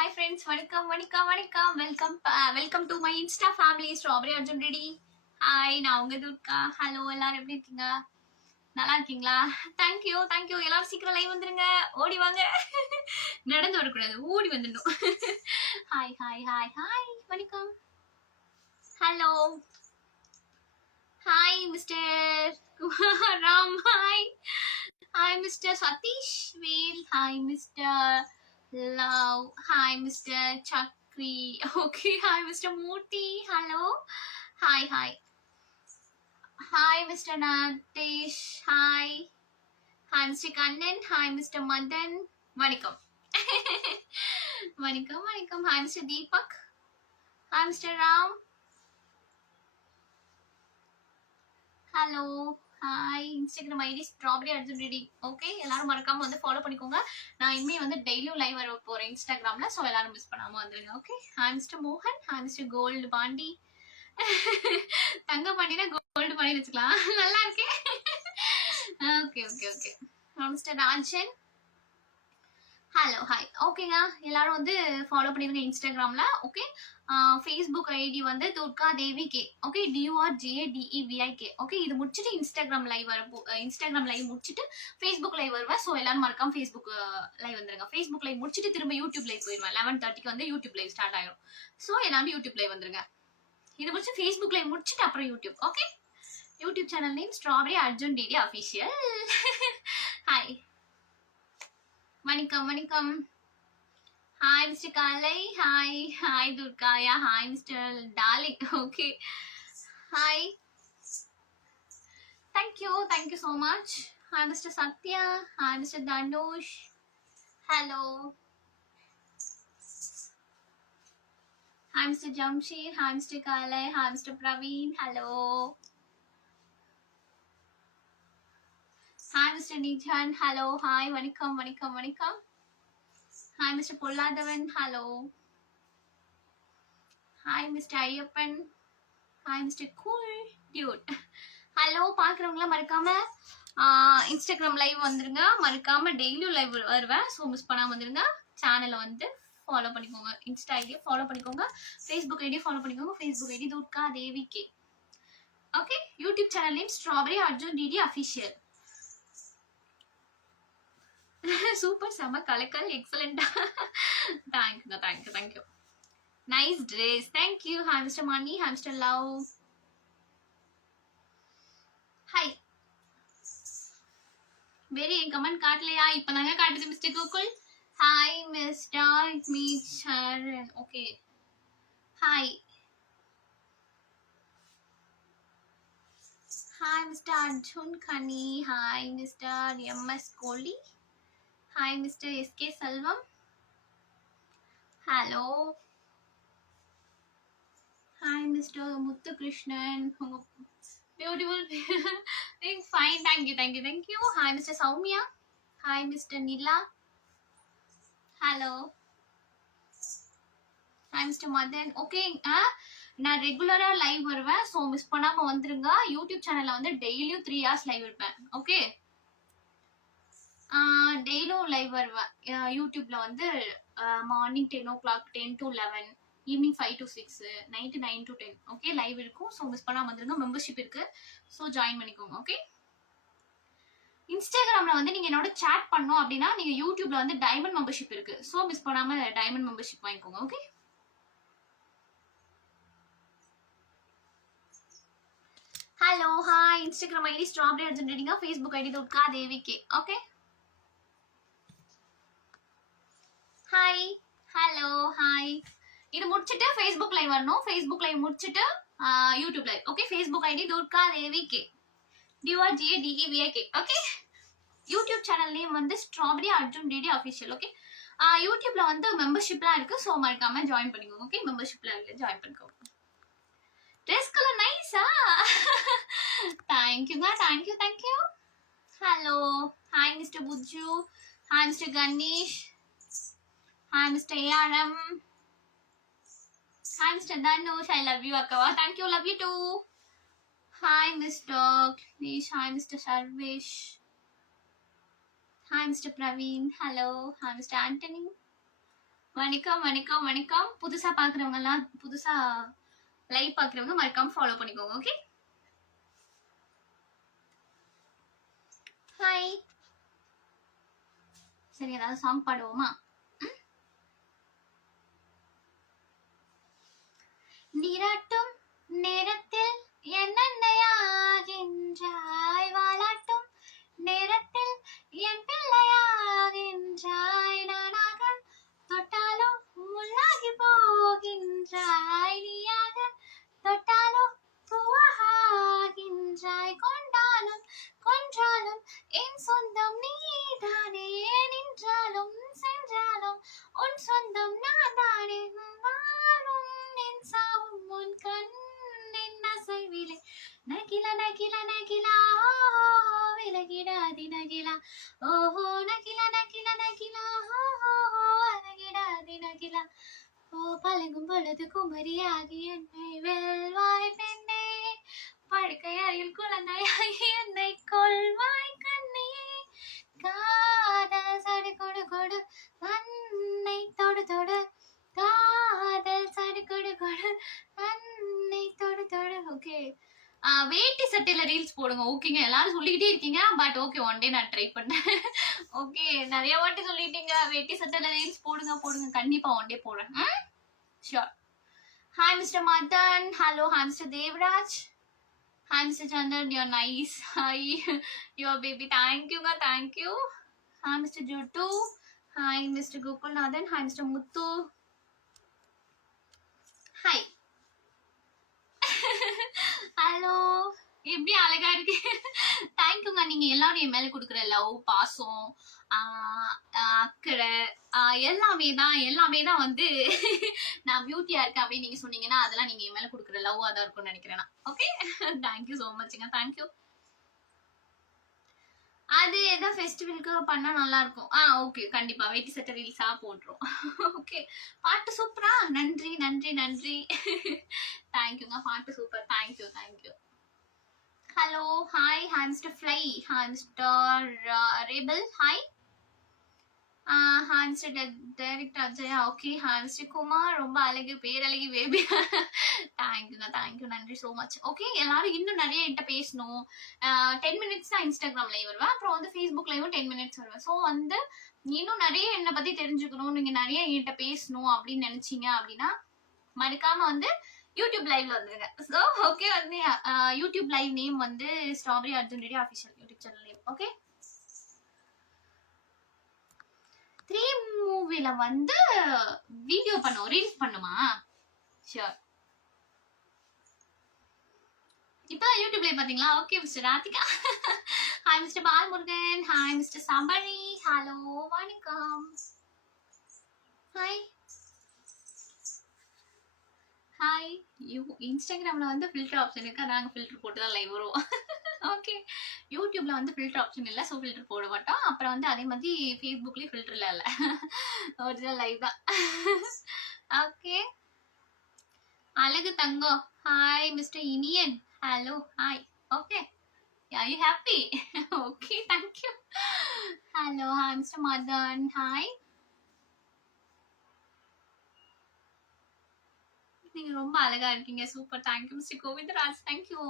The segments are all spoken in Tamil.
ஹாய் ஃப்ரெண்ட்ஸ் வணக்கம் வணக்கம் வணக்கம். Welcome welcome to my insta family strawberry Arjun ready hi நான் உங்க துர்கா. ஹலோ எல்லாரும் எப்படி இருக்கீங்க? நல்லா இருக்கீங்களா? தேங்க்யூ தேங்க்யூ எல்லாரும் சீக்கிரம் லைவ் வந்துருங்க. ஓடி வாங்க. நடந்து வரக்கூடாது. ஓடி வந்துடணும். ஹாய் ஹாய் ஹாய் ஹாய் வணக்கம். Hello hi mister Ram hi hi mister Sathish Vel hi mister Hello. Hi, Mr. Chakri. Okay. Hi, Mr. Moti. Hello. Hi, hi. Hi, Mr. Nadesh. Hi. Hi, Mr. Kannan. Hi, Mr. Madan. Manikam. Manikam, Manikam. Hi, Mr. Deepak. Hi, Mr. Ram. Hello. Instagram ID strawberry Arjun ready okay எல்லாரும் மறக்காம வந்து ஃபாலோ பண்ணிக்கோங்க. நான் இனிமே வந்து டெய்லியும் லைவ் வர போறேன் இன்ஸ்டாகிராம்ல ஸோ எல்லாரும் மிஸ் பண்ணாம வந்துருங்க ஓகே ஹாய் மிஸ்டர் மோகன் ஹாய் மிஸ்டர் கோல்டு பாண்டி தங்க பாண்டினா கோல்டு பாண்டி வச்சுக்கலாம். நல்லா இருக்கே. Okay okay okay mister Rajan hello hi ஓகேங்க எல்லாரும் வந்து ஃபாலோ பண்ணிருங்க இன்ஸ்டாகிராம்ல ஓகே ஃபேஸ்புக் ஐடி வந்து Durga Devi K. Okay D U R J D E V I K okay இது முடிச்சுட்டு இன்ஸ்டாகிராம் லைவ் வரப்போ இன்ஸ்டாகிராம் லைவ் முடிச்சுட்டு ஃபேஸ்புக் லைவ் வருவேன். ஸோ எல்லாரும் மறக்காம ஃபேஸ்புக் லைவ் வந்துருங்க. ஃபேஸ்புக் லைவ் முடிச்சுட்டு திரும்ப யூடியூப் லைவ் போயிடுவேன் லெவன் தேர்ட்டிக்கு வந்து யூடியூப் லைவ் ஸ்டார்ட் ஆயிடும் ஸோ எல்லாரும் யூடியூப் லைவ் வந்துருங்க. இது முடிச்சு ஃபேஸ்புக் லைவ் முடிச்சுட்டு அப்புறம் youtube okay youtube channel name strawberry Arjun D D official வணக்கம் வணக்கம் ஹாய் மிஸ்டர் காலை hi hi Durga yeah hi mister darling okay hi thank you thank you so much hi mister Sathya hi mister Dhanush hello hi mister Jamsheer hi mister காலை hi mister Praveen hello hi mister Nijan hello hi வணக்கம் வணக்கம் வணக்கம். Hi mister Polladhavan. Hello hi mister Ayyappan. Hi mister cool dude hello பார்க்குறவங்களாம் மறக்காம இன்ஸ்டாகிராம் லைவ் வந்துருங்க. மறக்காம டெய்லியும் லைவ் வருவேன். ஸோ மிஸ் பண்ணாமல் வந்துருங்க. சேனலை வந்து ஃபாலோ பண்ணிக்கோங்க. இன்ஸ்டா ஐடியை ஃபாலோ பண்ணிக்கோங்க. ஃபேஸ்புக் ஐடியை ஃபாலோ பண்ணிக்கோங்க. Facebook ID Durga Devi K okay youtube channel name strawberry Arjun D D official super செம கலக்கல் எக்ஸலண்டா தேங்க்யூங்க thank you thank you nice dress thank you hi mister Mani hi mister love hi very N comment காட்டலையா? இப்போ தாங்க காட்டுது mister Gokul hi mister me Saran okay hi hi mister Arjun Kani hi mister M S Kohli hi mister S K Selvam hello hi mister Muthukrishnan உங்க beautiful fine thank you thank you thank you hi mister Soumya hi mister Nila hello hi mister Madhan okay நான் ரெகுலராக லைவ் வருவேன். ஸோ மிஸ் பண்ணாமல் வந்துருங்க. யூடியூப் சேனலில் வந்து டெய்லியும் த்ரீ ஹவர்ஸ் லைவ் இருப்பேன். ஓகே டெய்லியும் லைவ் வருவேன். யூடியூப்ல வந்து morning ten o'clock ten to eleven evening five to six night nine to ten okay live இருக்கும். ஸோ மிஸ் பண்ணாம வந்துருங்க. மெம்பர்ஷிப் இருக்கு. ஸோ ஜாயின் பண்ணிக்கோங்க. ஓகே இன்ஸ்டாகிராம்ல வந்து நீங்க என்னோட சேட் பண்ணோம் அப்படின்னா நீங்க யூடியூப்ல வந்து டைமண்ட் மெம்பர்ஷிப் இருக்கு. ஸோ மிஸ் பண்ணாம டைமண்ட் மெம்பர்ஷிப் வாங்கிக்கோங்க. Okay hello hi instagram ID strawberry Arjun facebook ID Durga Devi K okay hi hello hi இது முடிச்சுட்டு ஃபேஸ்புக் லைவ் வரணும். ஃபேஸ்புக் லைவ் முடிச்சுட்டு youtube live okay facebook ID Durga Devi K. D R G A D E V I K okay youtube channel name வந்து strawberry Arjun D D official okay யூடியூப்ல வந்து மெம்பர்ஷிப்லாம் இருக்கு. ஸோ மறக்காம ஜாயின் பண்ணிக்கோங்க. ஓகே மெம்பர்ஷிப்ல ஜாயின் பண்ணிக்கோங்க. ட்ரெஸ் கலர் நைஸா தேங்க்யூங்க thank you thank you hello hi mister Bujju hi mister Ganesh hi mister A R M hi mister Dhanush I love you அக்காவா thank you love you too hi mister Kinesh hi mister Sarvesh hi mister Praveen hello hi mister Antony வணக்கம் வணக்கம் வணக்கம் புதுசாக பார்க்குறவங்கலாம் புதுசாக லைவ் பார்க்குறவங்க மறக்காமல் ஃபாலோ பண்ணிக்கோங்க ஓகே ஹாய் சரி ஏதாவது சாங் பாடுவோமா நீராட்டும் நேரத்தில் என்னென்னையாகின்றாய்? வாழாட்டும் நேரத்தில் என் பிள்ளை நகில நகிலா ஓஹோ விலகிடாதி நகிலா ஓஹோ நகில நகில நகிலா ஓஹோ அழகிடாதி நகிலா ஓ பழகும் பொழுது குமரியாகி என்னை வெல்வாய் பெண்ணே. படுக்கை அறையில் குழந்தையாகி என்னை கொள்வாய் கண்ணே. காதல் சடு கொடு கொடு அன்னை தொடு தொடு. காதல் சடு கொடு கொடு அன்னை தொடு தொடு. ஓகே வெயிட் சட்டையில ரீல்ஸ் போடுங்க. ஓகேங்க எல்லாரும் சொல்லிக்கிட்டே இருக்கீங்க பட் ஓகே ஒன் டே நான் ட்ரை பண்ணேன். ஓகே நிறைய வாட்டி சொல்லிட்டீங்க. வேட்டி சட்டையில ரீல்ஸ் போடுங்க போடுங்க. கண்டிப்பா ஒன் டே போடுறேன். Sure hi mister Madhan hello hi mister Devaraj hi mister Chandran you're nice hi your baby தேங்க்யூங்க thank you hi mister Juttu hi mister Juttu. Hi mister Muthu hi Mr. Muthu. Hi. Hello எப்படி அழகா இருக்கு தேங்க்யூங்க நீங்க எல்லாரும் என் மேல கொடுக்குற லவ் பாசம் அக்கறை எல்லாமே தான் எல்லாமே தான் வந்து நான் பியூட்டியா இருக்கேன் அப்படின்னு நீங்க சொன்னீங்கன்னா அதெல்லாம் நீங்க என் மேல கொடுக்குற லவ் அதான் இருக்கும்னு நினைக்கிறேன் ஓகே தேங்க்யூ ஸோ மச்ங்க தேங்க்யூ அது ஏதோ ஃபெஸ்டிவலுக்கு பண்ணா நல்லா இருக்கும். ஆ ஓகே கண்டிப்பா. வெட்டி சட்ட ரீல்ஸா போட்டுரும். ஓகே பாட்டு சூப்பரா நன்றி நன்றி நன்றி. தேங்க்யூங்க பாட்டு super thank you thank you hello hi hi mister fly hi mister ரேபிள் hi hi mister director Ajaya okay hi mister Kumar ரொம்ப அழகு பேரழகி பேபி தேங்க்யூண்ணா தேங்க்யூ நன்றி ஸோ மச் ஓகே எல்லாரும் இன்னும் நிறைய என்கிட்ட பேசணும். Uh, டென் மினிட்ஸ் தான் இன்ஸ்டாகிராம் லைவ் வருவேன் அப்புறம் வந்து ஃபேஸ்புக் லைவும் டென் மினிட்ஸ் வருவேன் ஸோ வந்து இன்னும் நிறைய என்னை பற்றி தெரிஞ்சுக்கணும் நீங்கள் நிறைய என்கிட்ட பேசணும் அப்படின்னு நினச்சிங்க அப்படின்னா மறக்காம வந்து யூடியூப் லைவ்ல வந்துருங்க. So okay youtube live name வந்து strawberry Arjun ready official youtube channel name okay three மூவில வந்து வீடியோ பண்ணும் ரீல்ஸ் பண்ணுமா? ஷியோர் இப்பதான் யூடியூப் லைவ் பாத்தீங்களா? Okay mister Radhika hi mister Bal Murugan hi mister Sabari hello வணக்கம். ஹாய் ஹாய் யூ இன்ஸ்டாகிராமில் வந்து ஃபில்டர் ஆப்ஷன் இருக்கா? நாங்கள் ஃபில்டர் போட்டு தான் லைவ் வருவோம். ஓகே யூடியூப்ல வந்து ஃபில்டர் ஆப்ஷன் இல்லை ஸோ ஃபில்டர் போட மாட்டோம். அப்புறம் வந்து அதே மாதிரி ஃபேஸ்புக்லேயும் ஃபில்டர் இல்லை. ஒரிஜினல் லைவ் தான். ஓகே அழகு தங்கம் hi mister Iniyan hello hi okay Are you happy? okay, thank you. Hello, hi, Mr. Madan. Hi. நீங்க ரொம்ப அழகா இருக்கீங்க. Super. Thank you mister Govindaraj. Thank you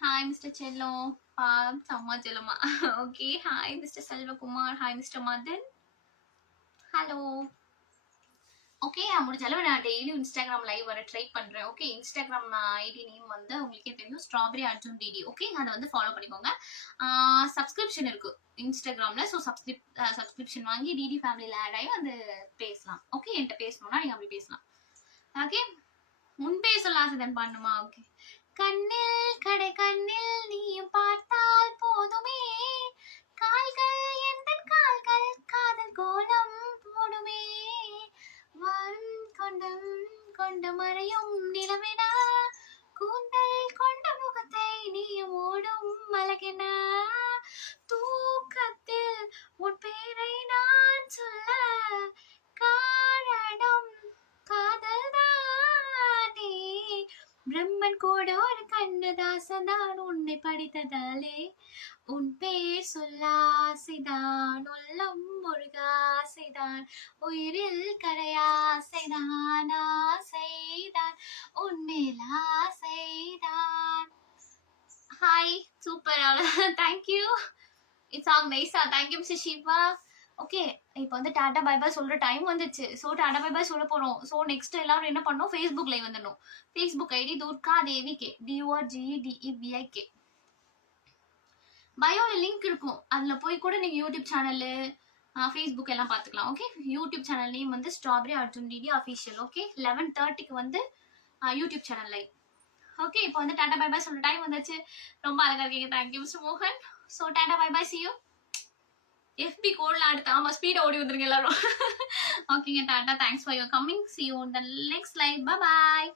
hi mister Cello சம்மா செல்லம்மா okay hi mister Selvakumar. Hi mister Madhan. Hello okay முடிஞ்ச அளவு நான் டெய்லியும் இன்ஸ்டாகிராம் லைவ் வர ட்ரை பண்றேன். ஓகே இன்ஸ்டாகிராம் ஐடி நேம் வந்து உங்களுக்கே தெரியும். ஸ்ட்ராபெரி அர்ஜுன் டிடி ஓகே அதை வந்து ஃபாலோ பண்ணிக்கோங்க. சப்ஸ்கிரிப்ஷன் இருக்கு. இன்ஸ்டாகிராம்ல ஸோ சப்ஸ்கிரிப் சப்ஸ்கிரிப்ஷன் வாங்கி டிடி ஃபேமிலியில் ஆட் ஆகி வந்து பேசலாம். ஓகே என்கிட்ட பேசணும்னா நீங்கள் அப்படி பேசலாம். ஓகே முன் பேசலாம் ஆசைதான் பண்ணுமா? ஓகே கண்ணில் கடை கண்ணில் நீயும் பார்த்தால் போதுமே. கால்கள் எந்த கால்கள் காதல் கோலம் போடுமே. வரும் கொண்டம் கொண்டு மறையும் நிலவினா கூந்தல் கொண்ட முகத்தை நீயும் ஓடும் மலகினா கூட காதல் கண்ணதாசன் தான் உன்னை படித்ததாலே. உன் பேர் சொல்லாசைதான் உள்ளம் முருகாசைதான் உயிரில் கரையாசைதான் ஆசைதான் உன்மேல் ஆசைதான். Hi super thank you it's ஆங் நைஸா தேங்க்யூ மிஸ்டர் ஷிவா ஓகே இப்போ வந்து டாடா பை பாய் சொல்ற டைம் வந்துச்சு. ஸோ டாடா பை பாய் சொல்ல போறோம். ஸோ நெக்ஸ்ட் எல்லாரும் என்ன பண்ணணும்? ஃபேஸ்புக் லைவ் வந்துடணும். Facebook ID Durga Devi K. D O R G E D E V I K பயோல link இருக்கும். அதில் போய் கூட நீங்கள் யூடியூப் சேனலு ஃபேஸ்புக் எல்லாம் பார்த்துக்கலாம். ஓகே யூடியூப் சேனல் நேம் வந்து strawberry Arjun D D official okay eleven தேர்ட்டிக்கு வந்து யூடியூப் சேனல் லைவ் ஓகே இப்போ வந்து டாடா பை பாய் சொல்ற டைம் வந்துச்சு. ரொம்ப அழகாக இருக்கீங்க. தேங்க்யூ மிஸ்டர் மோகன் so Tata bye bye see you எஃபி கோட்லாம் அடுத்து ஆமா ஸ்பீட் ஓடி வந்துருங்க எல்லாரும். ஓகேங்க tata thanks for your coming see you the next life bye